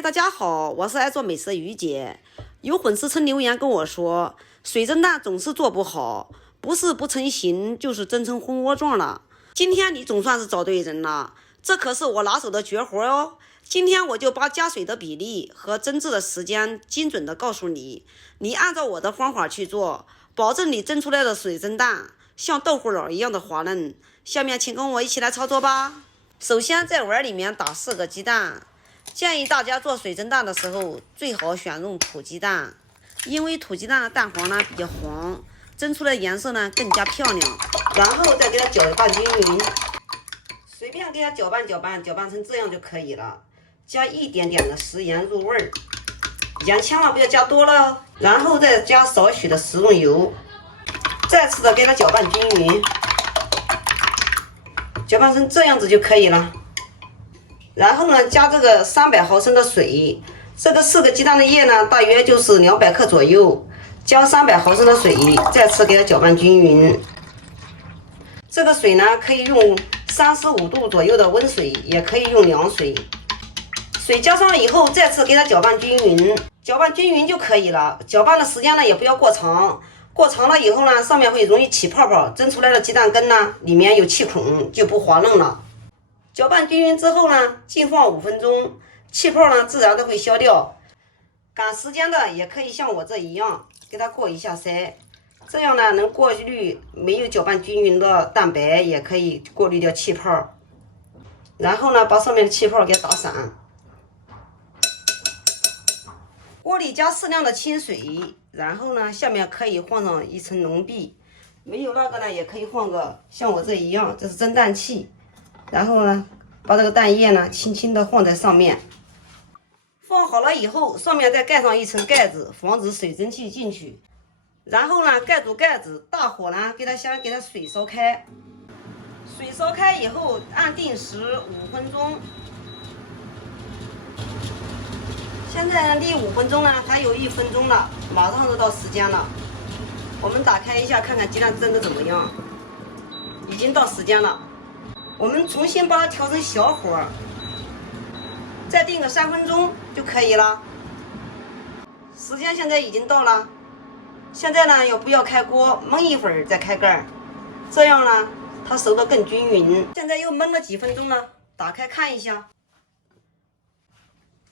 嗨，大家好，我是爱做美食的于姐。有粉丝曾留言跟我说，水蒸蛋总是做不好，不是不成形，就是蒸成蜂窝状了。今天你总算是找对人了，这可是我拿手的绝活哦。今天我就把加水的比例和蒸制的时间精准的告诉你，你按照我的方法去做，保证你蒸出来的水蒸蛋像豆腐脑一样的滑嫩。下面请跟我一起来操作吧。首先在碗里面打4个鸡蛋。建议大家做水蒸蛋的时候，最好选用土鸡蛋，因为土鸡蛋的蛋黄呢比较黄，蒸出来颜色呢更加漂亮。然后再给它搅拌均匀，随便给它搅拌成这样就可以了。加一点点的食盐入味儿，盐千万不要加多了哦。然后再加少许的食用油，再次的给它搅拌均匀，搅拌成这样子就可以了。然后呢，加这个300毫升的水，这个4个鸡蛋的液呢，大约就是200克左右，加300毫升的水，再次给它搅拌均匀。这个水呢，可以用35度左右的温水，也可以用凉水。水加上了以后，再次给它搅拌均匀，搅拌均匀就可以了。搅拌的时间呢，也不要过长，过长了以后呢，上面会容易起泡泡，蒸出来的鸡蛋羹呢，里面有气孔，就不滑嫩了。搅拌均匀之后呢，静放5分钟，气泡呢自然都会消掉。赶时间的也可以像我这一样，给它过一下筛，这样呢能过滤没有搅拌均匀的蛋白，也可以过滤掉气泡。然后呢，把上面的气泡给它打散。锅里加适量的清水，然后呢，下面可以放上一层浓碧，没有那个呢，也可以放个像我这一样，这是蒸蛋器。然后呢，把这个蛋液呢轻轻的放在上面，放好了以后，上面再盖上一层盖子，防止水蒸气进去。然后呢，盖住盖子，大火呢先给它水烧开。水烧开以后，按定时5分钟。现在呢，离5分钟呢还有1分钟了，马上就到时间了。我们打开一下，看看鸡蛋蒸的怎么样。已经到时间了。我们重新把它调成小火，再定个3分钟就可以了。时间现在已经到了，现在呢不要开锅，焖一会儿再开盖，这样呢它熟得更均匀。现在又焖了几分钟了，打开看一下，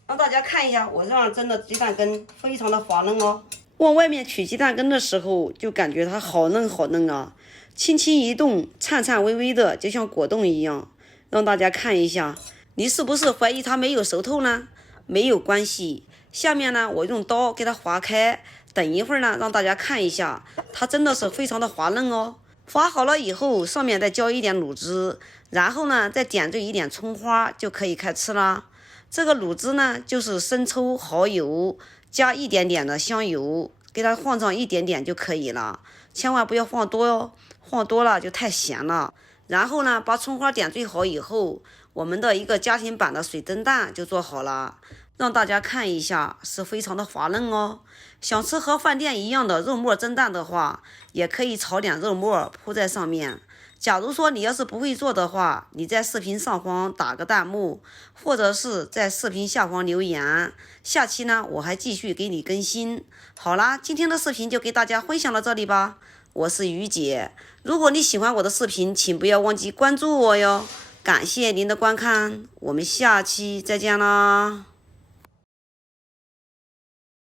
让大家看一下我这样蒸的鸡蛋羹非常的滑嫩哦。往外面取鸡蛋羹的时候，就感觉它好嫩好嫩啊。轻轻一动，颤颤巍巍的，就像果冻一样。让大家看一下，你是不是怀疑它没有熟透呢？没有关系，下面呢，我用刀给它划开，等一会儿呢，让大家看一下，它真的是非常的滑嫩哦。划好了以后，上面再浇一点卤汁，然后呢，再点缀一点葱花，就可以开吃啦。这个卤汁呢，就是生抽、蚝油，加一点点的香油，给它放上一点点就可以了，千万不要放多哦。放多了就太咸了。然后呢，把葱花点缀好以后，我们的一个家庭版的水蒸蛋就做好了，让大家看一下，是非常的滑嫩哦。想吃和饭店一样的肉末蒸蛋的话，也可以炒点肉末铺在上面。假如说你要是不会做的话，你在视频上方打个弹幕，或者是在视频下方留言，下期呢我还继续给你更新。好啦，今天的视频就给大家分享到这里吧。我是于姐，如果你喜欢我的视频，请不要忘记关注我哟。感谢您的观看，我们下期再见啦。